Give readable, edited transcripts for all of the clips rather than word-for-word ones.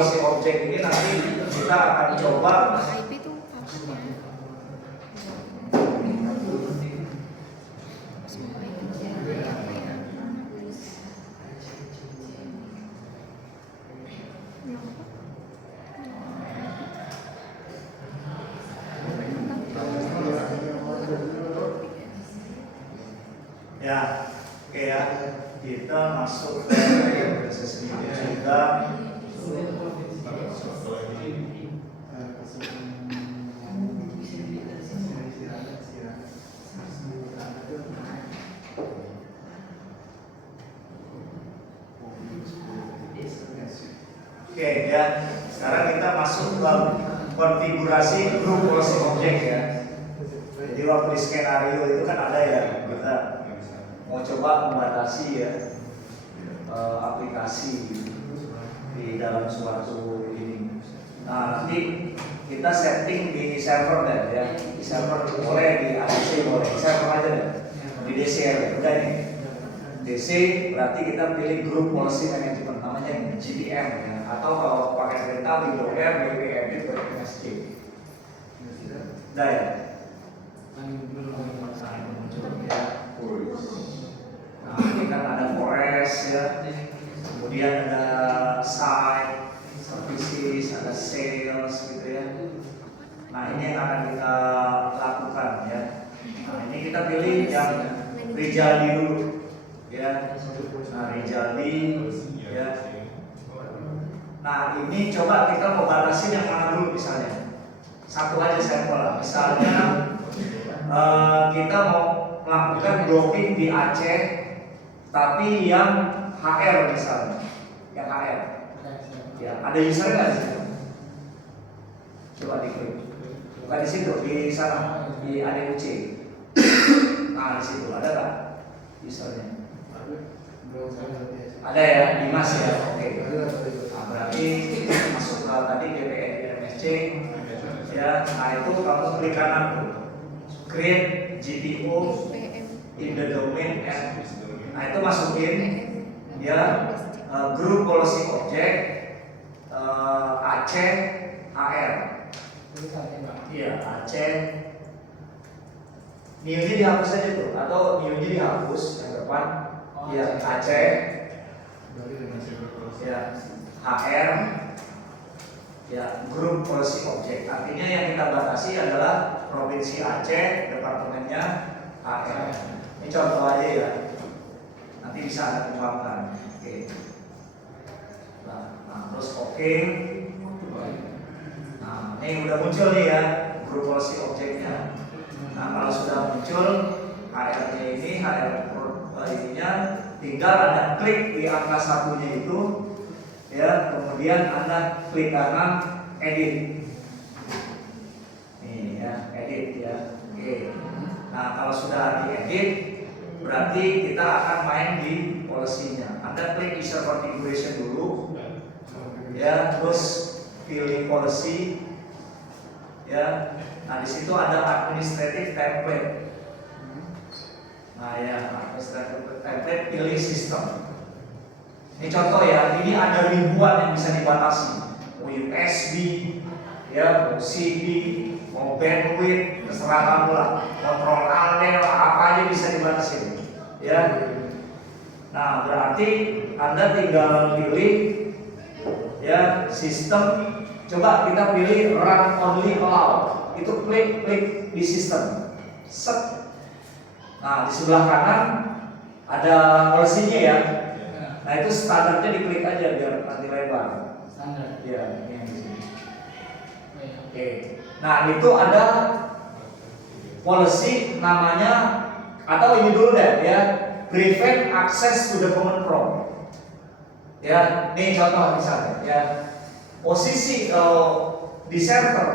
si objek ini nanti kita akan coba IP itu apa ya? ya, oke ya, kita masuk ke sesi juga. Oke ya, sekarang kita masuk ke konfigurasi grup policy object ya. Jadi waktu di skenario itu kan ada ya, kita mau coba membatasi ya aplikasi di dalam suatu ini. Nah nanti kita setting di server deh ya, di server boleh, di ADC boleh, di server aja deh, di DC ya, udah nih. DC berarti kita pilih grup policy management namanya GPM ya, atau kalau pakai perintah di docker wp-edit .msg. Udah ya. Nah, ini kan ada forest ya, kemudian ada site, services, ada sales gitu ya. Nah ini yang akan kita lakukan ya. Nah ini kita pilih yang Rijali dulu ya. Nah Rijali ya. Nah ini coba kita mau batasin yang mana dulu misalnya. Satu aja sampel lah. Misalnya kita mau melakukan blocking di Aceh, tapi yang HR misalnya, yang HR. Ya, ada user nggak di situ? Coba diklik. Bukan di situ, di sana, di ADUC. Nah di situ ada nggak usernya? Ada ya, Dimas ya. Oke. Nah, berarti masuk ke tadi wp-edit.msg. Ya, nah itu kamu klik kanan tuh. Create GPO in the domain and nah itu masukin ya group policy object Aceh HR. Iya Aceh. New-nya dihapus aja tuh atau new-nya dihapus yang depan. Iya Aceh. Ya HR. Ya, grup policy object. Artinya yang kita batasi adalah provinsi Aceh, departemennya HR. Ini contoh aja ya. Nanti bisa Anda kembangkan. Oke. Nah, terus oke. Nah, ini udah muncul nih ya grup policy objectnya. Nah, kalau sudah muncul HR-nya ini, HR ininya, tinggal Anda klik di angka satunya itu. Ya, kemudian Anda klik kanan edit. Nih ya, edit ya. Oke. Nah, kalau sudah diedit, berarti kita akan main di policy-nya. Anda klik user configuration dulu. Ya, terus pilih policy. Ya. Nah, di situ ada administrative template. Nah, ya, administrative template, pilih system. Ini contoh ya, ini ada ribuan yang bisa dibatasi. Mau USB, ya, mau CD, mau bandwidth, terserah kamu lah. Kontrol alel, apa aja bisa dibatasi. Ya. Nah, berarti Anda tinggal pilih ya sistem. Coba kita pilih run only allow. Itu klik di sistem. Set. Nah, di sebelah kanan ada policy-nya ya. Nah itu standarnya diklik aja biar nanti lebar. Standar. Ya, ini yang di sini. Oke. Nah itu ada policy namanya atau ini dulu deh ya, prevent access to the command prompt. Ya, ini contoh misalnya ya. Posisi di server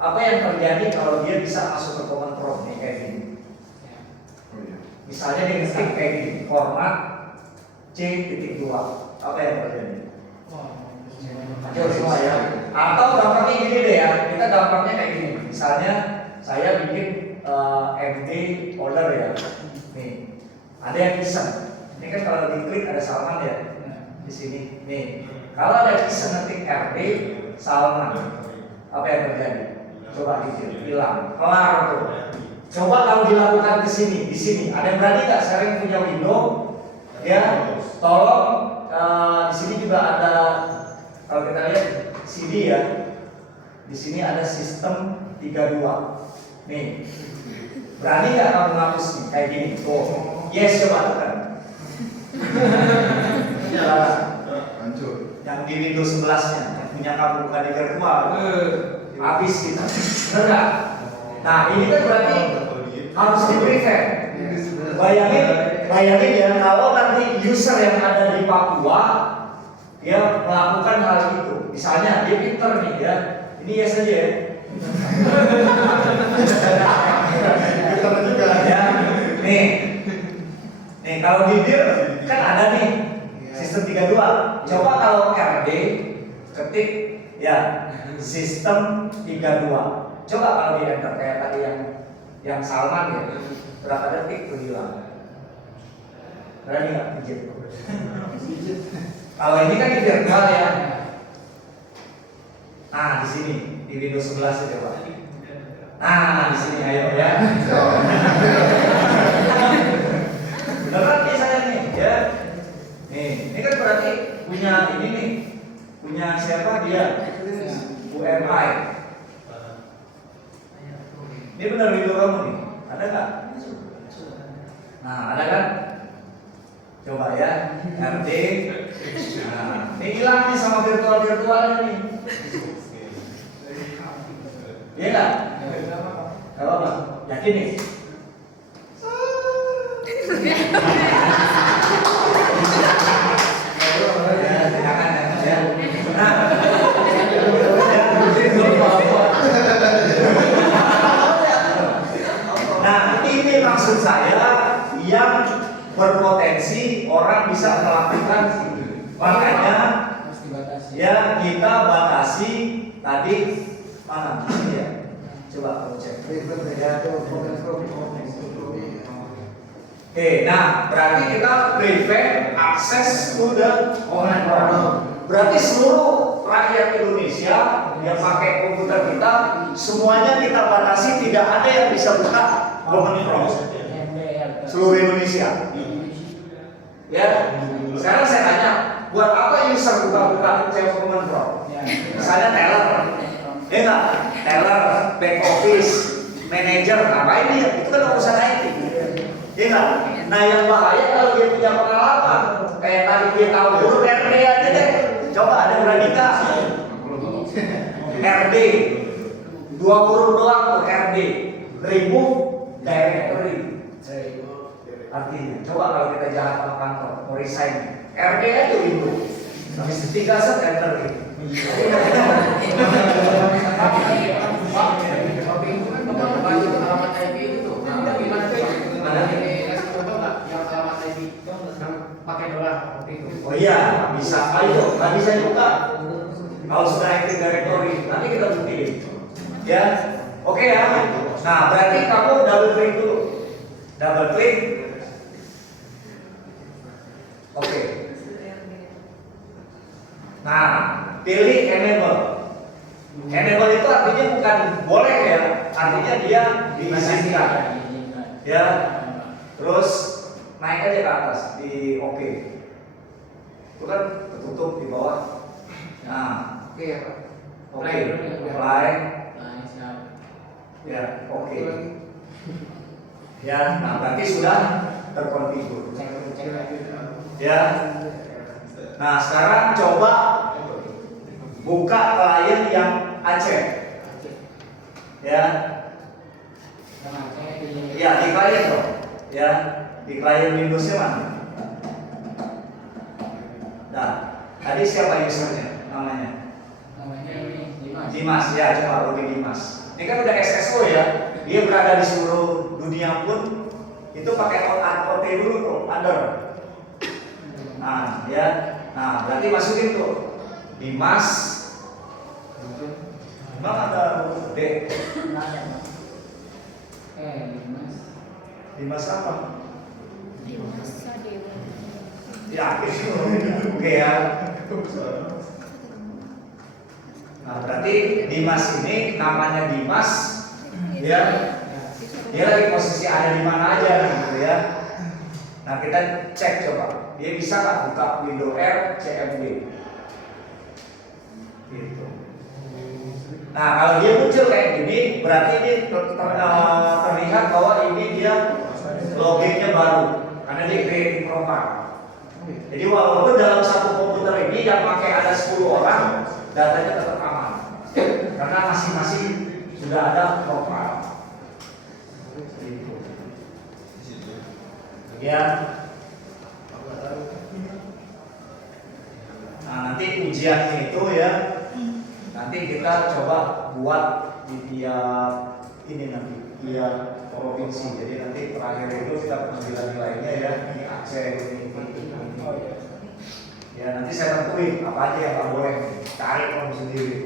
apa yang terjadi kalau dia bisa masuk ke command prompt nih kayak gini. Misalnya dia ngetik kayak gini, format C.2 apa yang terjadi? Kacau semua ya. Atau gampangnya gini deh ya, kita gampangnya kayak gini. Misalnya saya bikin MD folder ya. Nih, ada yang iseng. Ini kan kalau diklik ada Salman ya di sini. Nih, Kalau ada kisah ngetik RD Salman, apa yang terjadi? Coba dikit, hilang, kelar tuh. Coba kalau dilakukan di sini, ada yang berani nggak sekarang yang punya window? Ya, tolong di sini juga ada, kalau kita lihat CD ya, di sini ada sistem 32. Nih, berani nggak kamu ngapus nih kayak gini? Oh, yes coba tekan. Yang di Windows 11-nya, yang punya kamu bukan di virtual, habis kita. Benar nggak? Nah, ini kan berarti harus di prevent. Bayangin ya kalau nanti user yang ada di Papua dia melakukan hal itu. Misalnya dia pinter nih ya. Ini ya saja ya. Pinter juga ya. Nih kalau di dir kan ada nih sistem 32. Coba kalau RD ketik ya sistem 32. Coba kalau di enter kayak tadi yang Salman ya. Berapa detik tuh hilang? Berani nggak pijit? Kalau ini kan di virtual ya. Nah di sini di Windows 11 ya coba. Nah di sini ayo ya. Beneran nih saya nih ya. Nih ini kan berarti punya ini nih, punya siapa dia? UMI. Ini benar video kamu nih. Ada nggak? Nah ada kan? Coba ya, RD. Nah, ini hilang nih sama virtualnya nih. Iya nggak? Gak apa-apa. Yakin nih? Jangan ya. Nah, ini maksud saya yang berpotensi orang bisa melakukan, makanya ya kita batasi tadi mana ini ya, coba kamu cek. Oke, nah berarti kita prevent akses to the online world. Berarti seluruh rakyat Indonesia yang pakai komputer kita semuanya kita batasi, tidak ada yang bisa buka Common Pro. Seluruh Indonesia. Ya, sekarang saya tanya, buat apa user buka-buka Common Pro? Misalnya teller, ya nggak? Teller, back office, manager, ngapain dia? Itu kan urusan IT. Ya nggak? Nah yang bahaya kalau dia punya pengalaman, kayak tadi dia tahu huruf RD aja deh. Coba ada berani nggak? RD, 2 huruf doang tuh RD, remove directory. Artinya, coba kalau kita jahat sama kantor, mau resign, RD aja itu, habis 3 set enter gitu. Oh iya, bisa. Ayo, nggak bisa juga. Kalau sudah Active Directory, nanti kita buktiin. Ya, oke ya. Nah, berarti kamu double klik dulu. Double klik. Oke. Nah, pilih enable. Enable itu artinya bukan boleh ya, artinya dia diizinkan. Ya. Terus naik aja ke atas di OK. Itu kan tertutup di bawah. Nah, Oke ya Pak. Oke. Apply. Ya, oke. Ya, nah berarti sudah terkonfigur. Ya. Nah, sekarang coba buka klien yang Aceh. Ya. Ya, di klien dong. Ya, di klien Windows-nya mana? Nah, tadi siapa usernya? Namanya? Dimas. Ya, coba login Dimas. Ini kan udah SSO ya. Dia berada di seluruh dunia pun itu pakai OT dulu tuh, under. Nah, ya. Nah, berarti masukin tuh Dimas. Memang ada huruf D. Dimas apa? Dimas Sadewa. Ya, oke ya. Nah, berarti Dimas ini namanya Dimas, ya, dia lagi posisi ada di mana aja gitu ya. Nah, kita cek coba, dia bisa nggak buka window R CMD? Gitu. Nah, kalau dia muncul kayak gini, berarti ini terlihat bahwa ini dia loginnya baru, karena dia creating profile. Jadi walaupun dalam satu komputer ini yang pakai ada 10 orang, datanya tetap aman, karena masing-masing sudah ada profile. Ya. Nah, nanti ujiannya itu ya, nanti kita coba buat di tiap ini nanti tiap provinsi. Jadi nanti terakhir itu kita pengambilan nilainya ya di Aceh ini. Ya nanti saya tentuin apa aja yang nggak boleh, cari kamu sendiri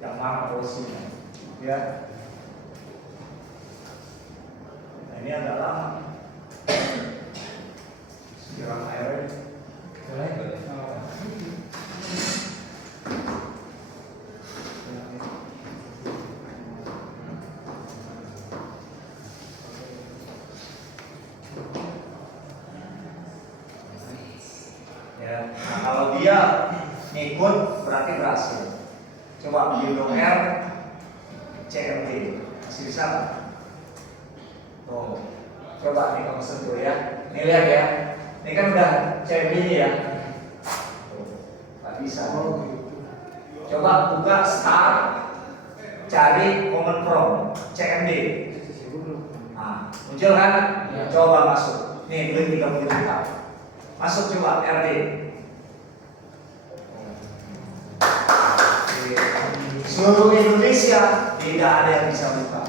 yang mana polisinya. Ya. Nah, ini agak lama. Siram air. Ya, nah kalau dia ngikut berarti berhasil. Coba window R CMD masih bisa nggak? Tuh, coba nih kamu sentuh ya. Nih lihat ya. Ini kan udah CMD ini ya. Nggak bisa. Coba buka start, cari command prompt CMD. Nah, muncul kan? Coba masuk. Nih, klik 30 juta. Masuk coba RD. Seluruh Indonesia tidak ada yang bisa buka.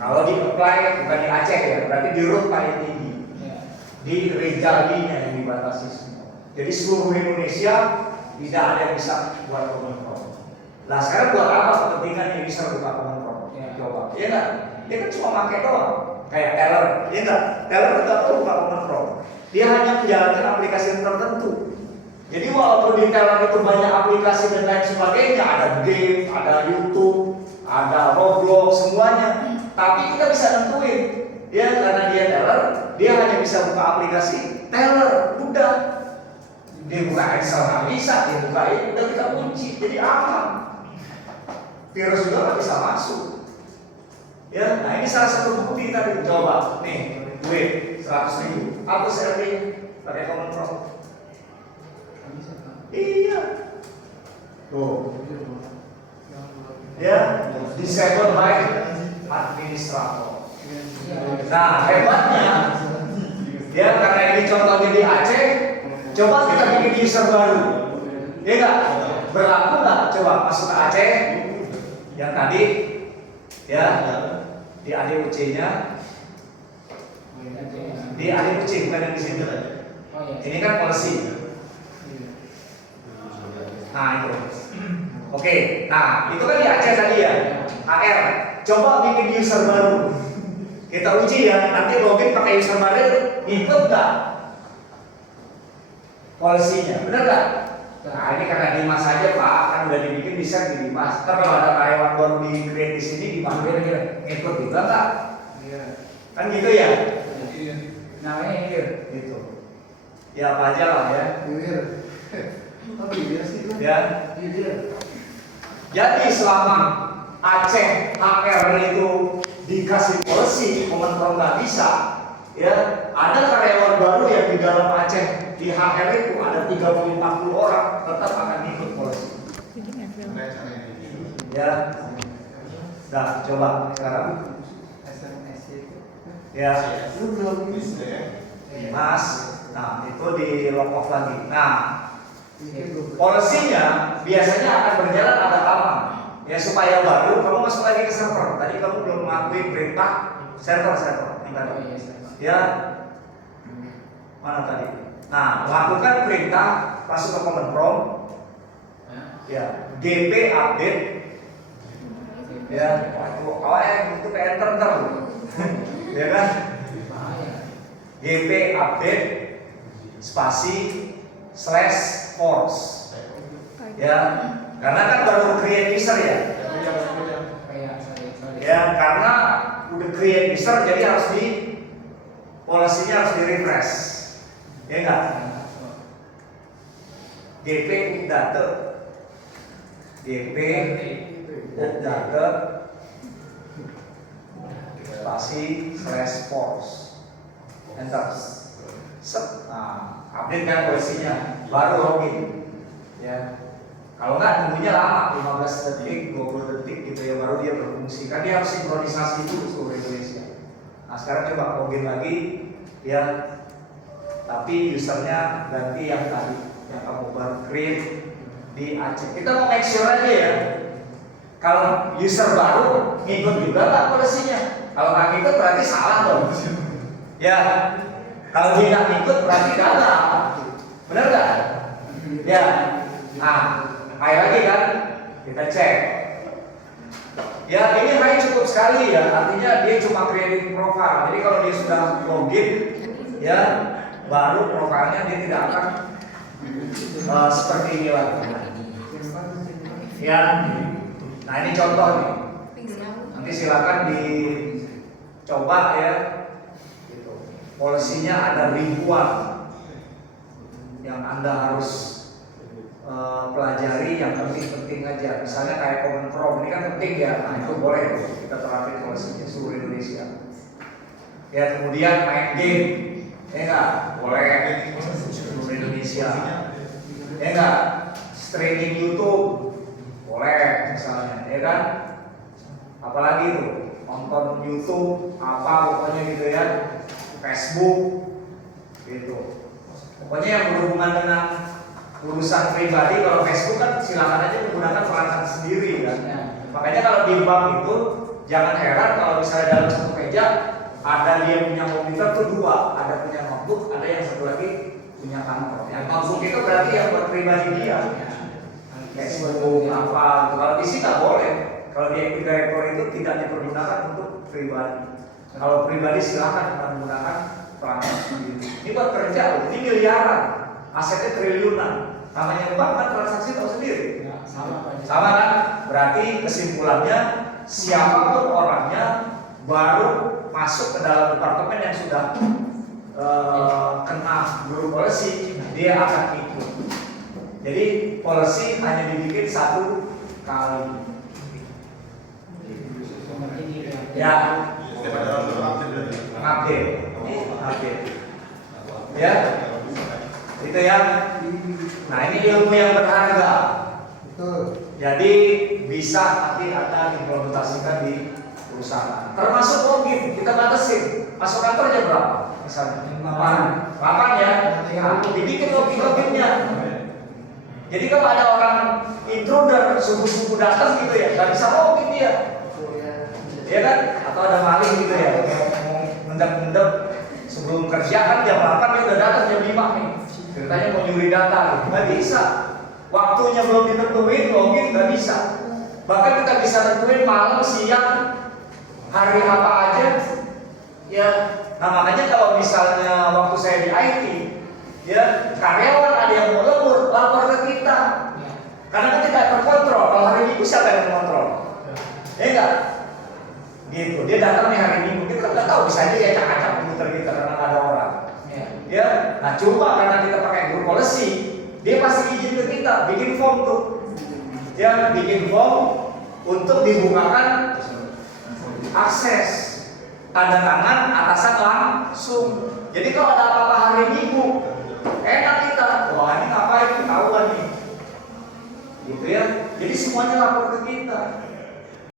Kalau di apply bukan di Aceh ya, berarti di root paling tinggi. Di Rijalinya yang dibatasi semua. Jadi seluruh Indonesia tidak ada yang bisa buat command prompt. Nah sekarang buat apa kepentingan yang bisa buka command prompt? Coba, iya nggak? Dia kan cuma pakai doang, kayak Teller, iya nggak? Teller itu apa buka command prompt? Dia hanya menjalankan aplikasi tertentu. Jadi walaupun di Teller itu banyak aplikasi dan lain sebagainya, ada game, ada YouTube, ada Roblox, semuanya. Tapi kita bisa nentuin, ya karena dia Teller, dia hanya bisa buka aplikasi Teller, udah. Dia buka Excel nggak bisa, dia buka ini, udah kita kunci, jadi aman. Virus juga nggak bisa masuk. Ya, nah ini salah satu bukti tadi. Coba, nih, duit 100.000, hapus RT, pakai command prompt. Iya. Tuh. Ya, disable by administrator. Nah, hebatnya, ya karena ini contohnya di Aceh, coba kita bikin user baru. Ya nggak? Berlaku nggak? Coba masuk ke Aceh, yang tadi, ya di ADUC-nya, di ADUC bukan yang di sini. Ini kan policy. Nah itu, oke. Nah itu kan di Aceh tadi ya, AR. Coba bikin user baru. Kita uji ya, nanti login pakai user baru, ikut nggak? Polisinya, benar nggak? Nah ini karena Dimas saja Pak, kan udah dibikin bisa di Dimas. Tapi kalau ada karyawan baru di create di sini, di mana kira-kira ngikut juga nggak? Iya. Kan gitu ya? Iya. Namanya gitu. Ya apa aja lah ya. Ya. Jadi selama Aceh HR itu dikasih polisi, command prompt nggak bisa, ya ada karyawan baru yang di dalam Aceh di HR itu ada 30-40 orang tetap akan ikut polisi. Ya. Nah, coba sekarang. Ya. Mas, nah itu di lock off lagi. Nah, polisinya biasanya akan berjalan agak lama. Ya supaya baru kamu masuk lagi ke server. Tadi kamu belum mengakui perintah server yang tadi. Ya. Mana tadi? Nah, lakukan perintah masuk ke command prompt. Ya, gp update. Ya, itu ke enter ntar. Ya kan? gp update spasi /force. Ya. Karena kan baru create user ya. Ya, karena udah create user jadi harus polisinya harus di refresh. Ya enggak? GP data GP data spasi /force enter. Nah, update kan polisinya baru login. Ya. Kalau nggak tunggunya lama, 15 detik, 20 detik gitu ya baru dia berfungsi. Kan dia harus sinkronisasi dulu seluruh Indonesia. Nah sekarang coba login lagi, ya. Tapi usernya ganti yang tadi, yang kamu baru create di Aceh. Kita mau make sure aja ya. Kalau user baru ngikut juga nggak polisinya. Kalau nggak ngikut berarti salah dong. Ya. Kalau dia nggak ngikut berarti gagal. Benar nggak? Ya. Nah. Hai lagi kan, kita cek. Ya ini hai cukup sekali ya, artinya dia cuma creating profile. Jadi kalau dia sudah login, ya baru profilnya dia tidak akan seperti ini lagi. Ya, nah ini contoh nih. Nanti silakan dicoba ya. Polisinya ada ribuan yang Anda harus pelajari yang penting-penting aja. Misalnya kayak Common Prompt ini kan penting ya. Nah itu boleh kita terapin polisinya seluruh Indonesia. Ya kemudian main game, ya enggak boleh seluruh Indonesia. Ya enggak streaming YouTube boleh misalnya, ya kan? Apalagi tuh nonton YouTube apa pokoknya gitu ya, Facebook gitu. Pokoknya yang berhubungan dengan urusan pribadi. Kalau Facebook kan silakan aja menggunakan perangkat sendiri kan. Makanya kalau di bank itu jangan heran kalau misalnya dalam satu meja ada dia punya komputer tuh dua, ada punya notebook, ada yang satu lagi punya kantor. Yang notebook itu berarti yang buat pribadi dia. Facebook apa gitu. Kalau di sini nggak boleh. Kalau di Active Directory itu tidak dipergunakan untuk pribadi. Kalau pribadi silakan kita menggunakan perangkat sendiri. Ini buat kerja, ini miliaran. Asetnya triliunan, namanya bank kan transaksi tahu sendiri. Ya, sama kan? Berarti kesimpulannya siapapun orangnya baru masuk ke dalam departemen yang sudah kena guru polisi, dia akan ikut. Jadi polisi hanya dibikin satu kali. Ya, update. Ya. Itu ya. Nah ini ilmu yang berharga. Betul. Jadi bisa nanti Anda implementasikan di perusahaan. Termasuk login, kita batasin. Masuk kantor jam berapa? Misalnya 8 ya. Nah, dibikin login-loginnya. Jadi kalau ada orang intruder subuh-subuh datang gitu ya, nggak bisa login dia. Ya kan? Atau ada maling gitu ya, mau mendep-mendep sebelum kerja kan jam 8 dia udah datang jam 5 nih. Ceritanya mau nyuri data, nggak bisa. Waktunya belum ditentuin, login nggak bisa. Bahkan kita bisa tentuin malam, siang, hari apa aja. Ya, nah makanya kalau misalnya waktu saya di IT, ya karyawan ada yang mau lembur, lapor ke kita. Karena kan tidak terkontrol. Kalau hari Minggu siapa yang mengontrol? Ya enggak? Gitu. Dia datang nih hari Minggu, kita nggak tahu bisa aja dia acak-acak komputer kita karena nggak ada orang. Ya, nah cuma karena kita pakai guru policy, dia pasti izin ke kita, bikin form tuh. Ya, bikin form untuk dibukakan akses, tanda tangan atasan langsung. Jadi kalau ada apa-apa hari Minggu, enak kita, wah ini ngapain ketahuan nih, gitu ya. Jadi semuanya lapor ke kita.